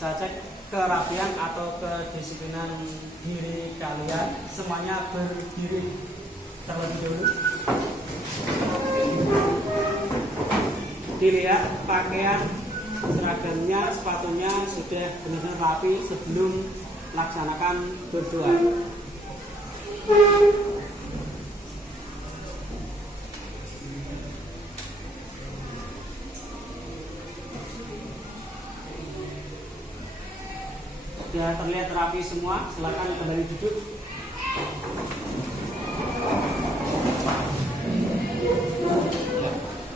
Saya cek kerapian atau kedisiplinan diri kalian. Semuanya berdiri terlebih dahulu. Dilihat pakaian seragamnya, sepatunya sudah benar-benar rapi sebelum laksanakan berdoa. Sudah terlihat rapi semua, silakan kembali duduk.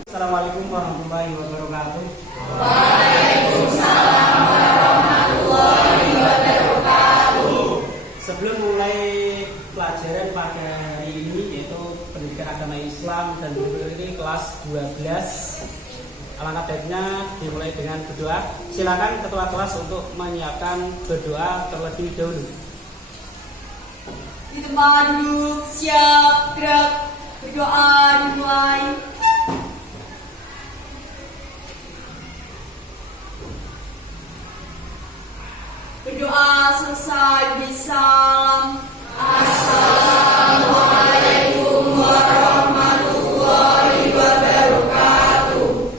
Assalamualaikum warahmatullahi wabarakatuh. Waalaikumsalam warahmatullahi wabarakatuh. Sebelum mulai pelajaran pada hari ini, yaitu pendidikan agama Islam dan ini kelas 12, alangkah baiknya dimulai dengan berdoa. Silakan ketua kelas untuk menyiapkan berdoa terlebih dahulu. Di tempat duduk, siap, gerak, berdoa dimulai. Berdoa selesai, beri salam. Assalamualaikum warahmatullahi wabarakatuh.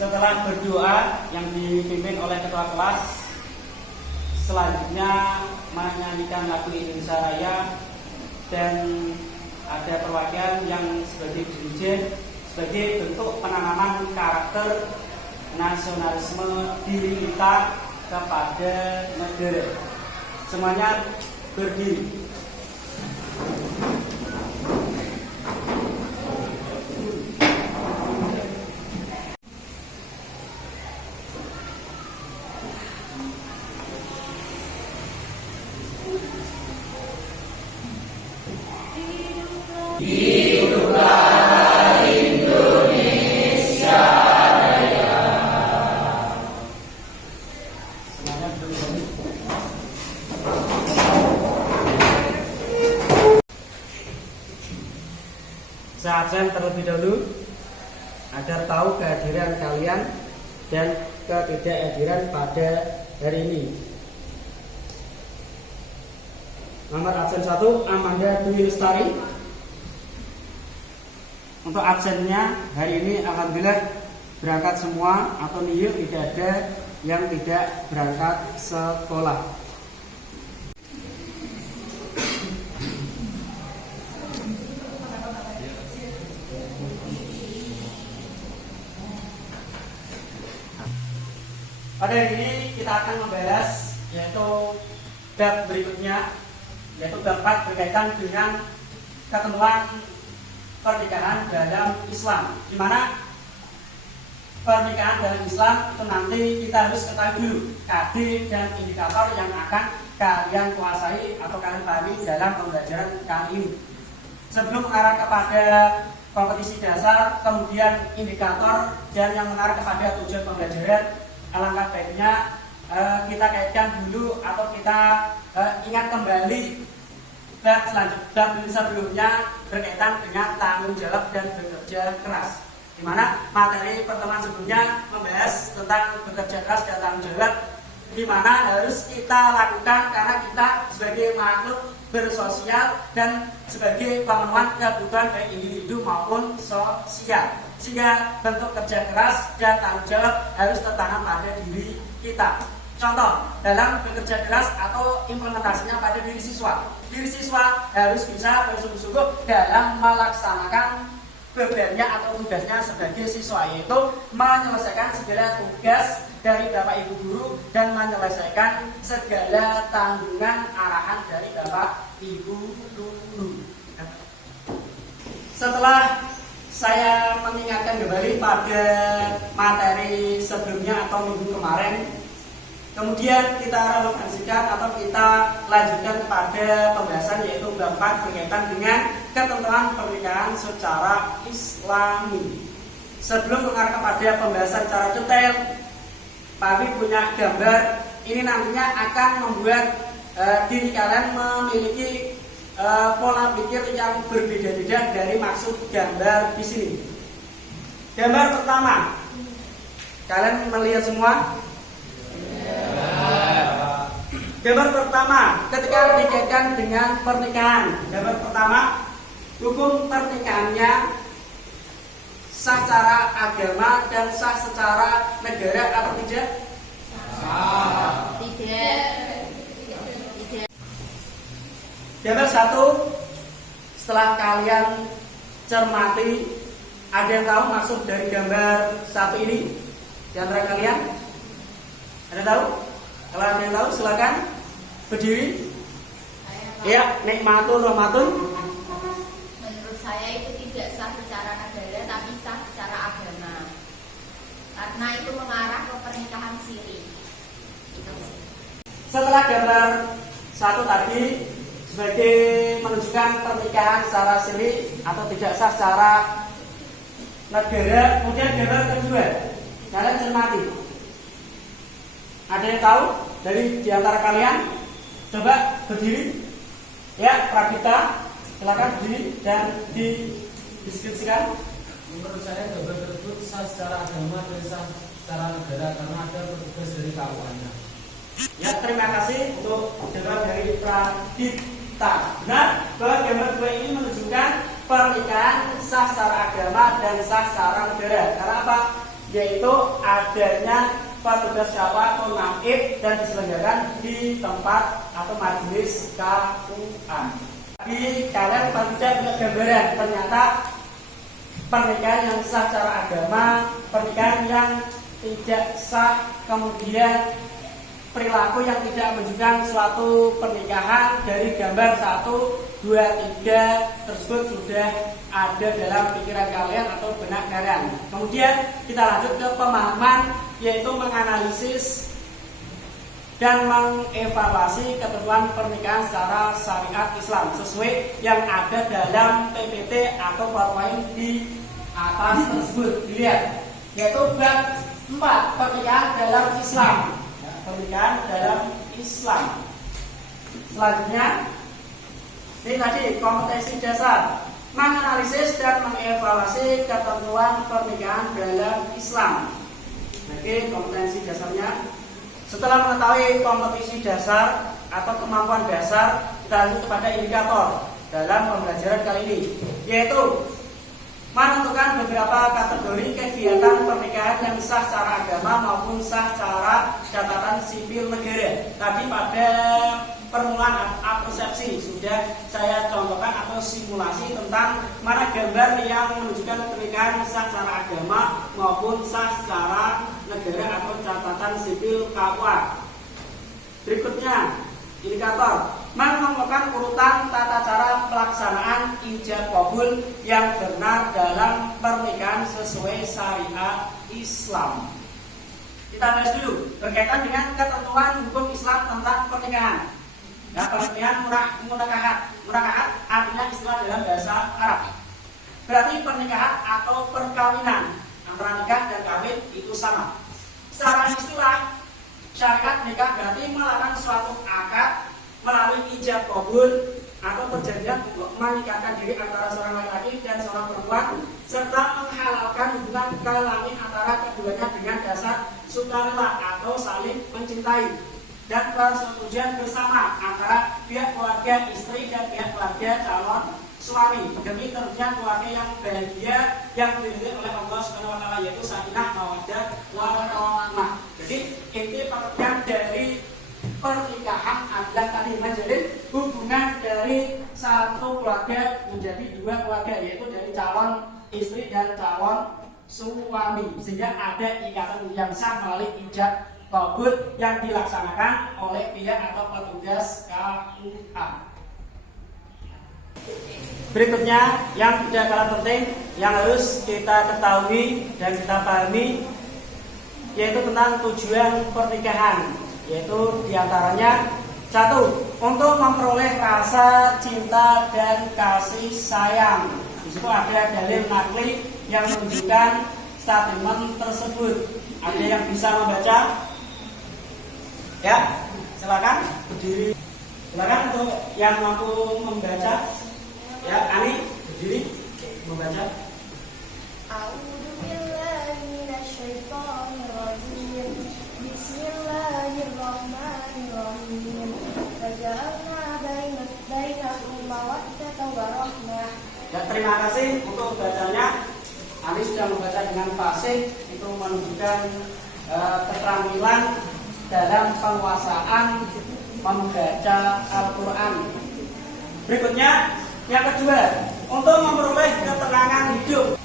Setelah berdoa yang dipimpin oleh ketua kelas, selanjutnya menyanyikan lagu Indonesia Raya dan ada perwakilan yang sebagai dirjen sebagai bentuk penanaman karakter nasionalisme diri kita kepada negara. Semuanya berdiri. Hiduplah Indonesia Raya. Semuanya berdiri. Saya absen terlebih dahulu agar tahu kehadiran kalian dan ketidakhadiran pada hari ini. Nomor absen 1 Amanda Dwi Lestari. Untuk absennya hari ini alhamdulillah berangkat semua atau nihil, tidak ada yang tidak berangkat sekolah. Pada hari ini kita akan membahas yaitu bab berikutnya, yaitu bab 4 berkaitan dengan ketentuan pernikahan dalam Islam, di mana pernikahan dalam Islam itu nanti kita harus ketahui dulu KD dan indikator yang akan kalian kuasai atau kalian pahami dalam pembelajaran kali ini. Sebelum mengarah kepada kompetisi dasar, kemudian indikator dan yang mengarah kepada tujuan pembelajaran, alangkah baiknya kita kaitkan dulu atau kita ingat kembali bab sebelumnya berkaitan dengan tanggung jawab dan bekerja keras, di mana materi pertemuan sebelumnya membahas tentang bekerja keras dan tanggung jawab, di mana harus kita lakukan karena kita sebagai makhluk bersosial dan sebagai pemenuhan kebutuhan baik individu maupun sosial, sehingga bentuk kerja keras dan tanggung jawab harus tertanam pada diri kita. Contoh dalam bekerja keras atau implementasinya pada diri siswa. Diri siswa harus bisa bersungguh-sungguh dalam melaksanakan bebannya atau tugasnya sebagai siswa, yaitu menyelesaikan segala tugas dari Bapak Ibu guru dan menyelesaikan segala tanggungan arahan dari Bapak Ibu guru. Setelah saya mengingatkan kembali pada materi sebelumnya atau minggu kemarin, kemudian kita relevansikan atau kita lanjutkan kepada pembahasan yaitu bab 4 berkaitan dengan ketentuan pernikahan secara Islami. Sebelum mengarah kepada pembahasan secara detail, Pak Habib punya gambar. Ini nantinya akan membuat diri kalian memiliki pola pikir yang berbeda-beda dari maksud gambar di sini. Gambar pertama, kalian melihat semua? Gambar pertama, ketika dikaitkan dengan pernikahan. Gambar pertama, hukum pernikahannya sah secara agama dan sah secara negara atau tidak? Sah. Tidak. Gambar satu, setelah kalian cermati, ada yang tahu maksud dari gambar satu ini? Di antara kalian? Ada tahu? Kalau ada yang tahu silakan berdiri. Ya, nikmatun rahmatun. Menurut saya itu tidak sah secara negara tapi sah secara agama. Karena itu mengarah ke pernikahan siri. Itu. Setelah gambar satu tadi sebagai menunjukkan pernikahan secara siri atau tidak sah secara negara, kemudian gambar kedua, kalian cermati. Ada yang tahu dari di antara kalian? Coba berdiri. Ya, Prabita, silakan berdiri dan dideskripsikan. Menurut saya gambar tersebut sah secara agama dan sah secara negara karena ada petugas dari KUA-nya. Ya, terima kasih untuk jawab dari Pradita. Benar bahwa gambar dua ini menunjukkan pernikahan sah secara agama dan sah secara negara. Karena apa? Yaitu adanya petugas KUA atau naib dan diselenggarakan di tempat atau majelis KUA. Tapi kalian paling tidak punya gambaran, ternyata pernikahan yang sah secara agama, pernikahan yang tidak sah, kemudian perilaku yang tidak menunjukkan suatu pernikahan dari gambar 1, 2, 3 tersebut sudah ada dalam pikiran kalian atau benak kalian. Kemudian kita lanjut ke pemahaman, yaitu menganalisis dan mengevaluasi ketentuan pernikahan secara syariat Islam sesuai yang ada dalam PPT atau PowerPoint di atas tersebut. Dilihat, yaitu bab 4, pernikahan dalam Islam. Pernikahan dalam Islam. Selanjutnya, ini tadi kompetensi dasar, menganalisis dan mengevaluasi ketentuan pernikahan dalam Islam. Oke, kompetensi dasarnya. Setelah mengetahui kompetensi dasar atau kemampuan dasar, kita lanjut kepada indikator dalam pembelajaran kali ini, yaitu menentukan beberapa kategori kegiatan pernikahan yang sah secara agama maupun sah secara catatan sipil negara. Tadi pada permulaan persepsi sudah saya contohkan atau simulasi tentang mana gambar yang menunjukkan pernikahan sah secara agama maupun sah secara negara atau catatan sipil KUA. Berikutnya, indikator menemukan urutan tata cara pelaksanaan ijab kabul yang benar dalam pernikahan sesuai syariat Islam. Kita bahas dulu berkaitan dengan ketentuan hukum Islam tentang pernikahan. Ya, pernikahan murakahat artinya istilah dalam bahasa Arab. Berarti pernikahan atau perkawinan antara nikah dan kawin itu sama. Secara istilah syariat nikah berarti melarang suatu akad melalui ijab kabul atau perjanjian untuk menikahkan diri antara seorang laki-laki dan seorang perempuan serta menghalalkan hubungan kelamin antara keduanya dengan dasar sukarela atau saling mencintai dan persetujuan bersama antara pihak keluarga istri dan pihak keluarga calon suami demi terwujudnya keluarga yang bahagia yang diridhoi oleh Allah Subhanahu wa taala, yaitu sakinah, mawaddah, warahmah. Jadi inti pengertian dari pernikahan adalah tadi menjalin hubungan dari satu keluarga menjadi dua keluarga, yaitu dari calon istri dan calon suami, sehingga ada ikatan yang sah melalui ijab kabul yang dilaksanakan oleh pihak atau petugas KUA. Berikutnya yang tidak kalah penting yang harus kita ketahui dan kita pahami, yaitu tentang tujuan pernikahan, yaitu diantaranya 1. Untuk memperoleh rasa cinta dan kasih sayang. Di situ ada dalil nakli yang menunjukkan statement tersebut. Ada yang bisa membaca? Ya, silakan berdiri. Silakan untuk yang mampu membaca. Ya, Ani berdiri membaca. A'udzu billahi minasyaitonir rajim. Bismillah. Bismillahirrahmanirrahim. Faja'alna bainakum mawaddatan wa rahmah. Ya, terima kasih untuk bacanya. Ani sudah membaca dengan fasih, itu menunjukkan keterampilan dalam penguasaan membaca Al-Quran. Berikutnya, yang kedua, untuk memperoleh ketenangan hidup.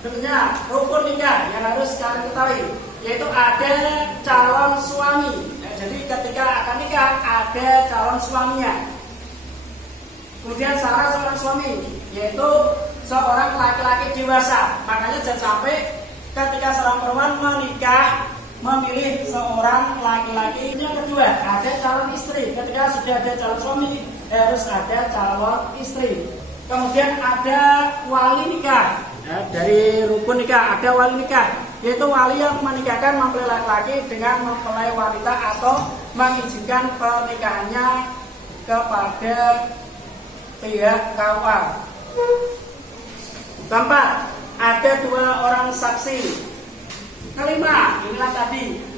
Berikutnya, rukun nikah yang harus kalian ketahui, yaitu ada calon suami. Ya, jadi ketika akan nikah, ada calon suaminya. Kemudian syarat seorang suami, yaitu seorang laki-laki dewasa. Makanya jangan sampai ketika seorang perempuan menikah memilih seorang laki-laki. Yang kedua, ada calon istri. Ketika sudah ada calon suami, harus ada calon istri. Kemudian ada wali nikah. Ya, dari rukun nikah ada wali nikah, yaitu wali yang menikahkan mempelai laki-laki dengan mempelai wanita atau mengizinkan pernikahannya kepada pihak KUA. Keempat, ada 2 orang saksi. Kelima, inilah tadi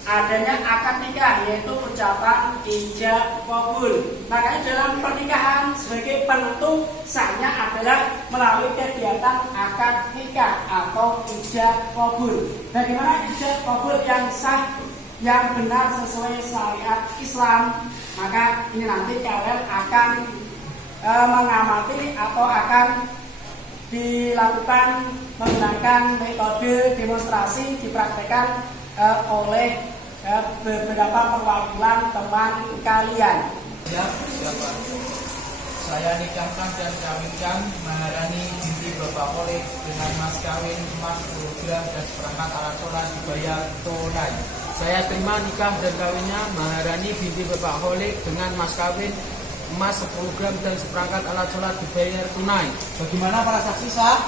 adanya akad nikah, yaitu ucapan ijab qabul. Makanya dalam pernikahan sebagai penentu sahnya adalah melalui kegiatan akad nikah atau ijab qabul. Bagaimana ijab qabul yang sah, yang benar sesuai syariat Islam? Maka ini nanti kalian akan mengamati atau akan dilakukan menggunakan metode demonstrasi dipraktekkan oleh beberapa perwakilan teman kalian. Ya, siapa? Saya nikahkan dan kawinkan Maharani binti Bapak Kholik dengan mas kawin emas 10 gram dan seperangkat alat sholat dibayar tunai. Saya terima nikah dan kawinnya Maharani binti Bapak Kholik dengan mas kawin emas 10 gram dan seperangkat alat sholat dibayar tunai. Bagaimana para saksi sah?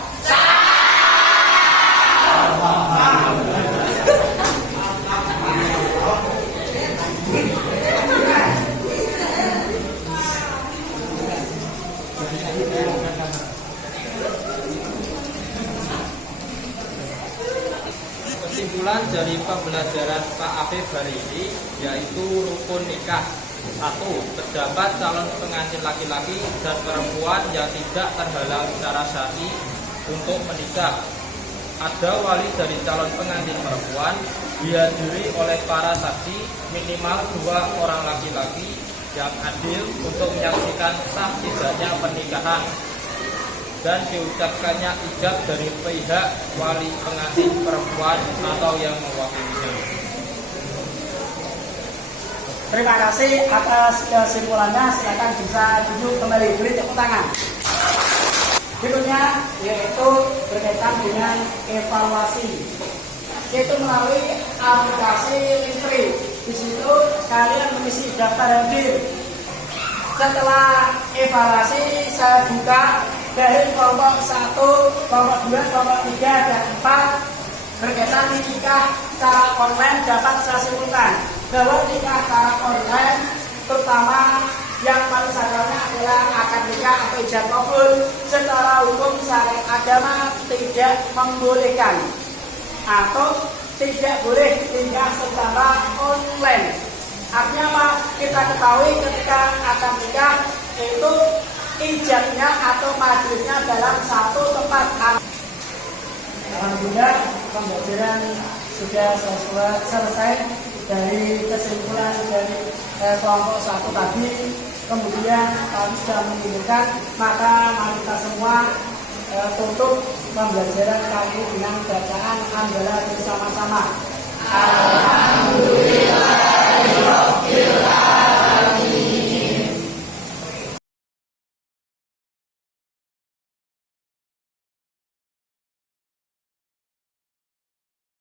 Kesimpulan dari pembelajaran Pak Afif hari ini yaitu rukun nikah. 1. Terdapat calon pengantin laki-laki dan perempuan yang tidak terhalang secara syar'i untuk menikah. Ada wali dari calon pengantin perempuan dihadiri oleh para saksi minimal 2 orang laki-laki yang adil untuk menyaksikan sah tidaknya pernikahan dan diucapkannya ijab dari pihak wali pengantin perempuan atau yang mewakilinya. Terima kasih atas kesimpulannya. Silakan bisa duduk kembali, beri tepuk tangan. Berikutnya yaitu berkaitan dengan evaluasi, yaitu melalui aplikasi Linktree. Di situ kalian mengisi daftar hadir. Setelah evaluasi saya buka dari kelompok 1, kelompok 2, kelompok 3 dan 4 berkaitan nikah secara online dapat saya simpulkan bahwa nikah secara online terutama yang paling sakralnya adalah akad nikah atau ijab qabul secara hukum syariat agama tidak membolehkan atau tidak boleh nikah secara online. Artinya apa? Kita ketahui ketika akad nikah itu ijabnya atau majelisnya dalam satu tempat. Alhamdulillah pembelajaran sudah selesai dari kesimpulan dari kelompok 1 tadi. Kemudian kami sudah menunjukkan, maka mari kita semua tutup pembelajaran kami dengan bacaan hamdalah bersama-sama.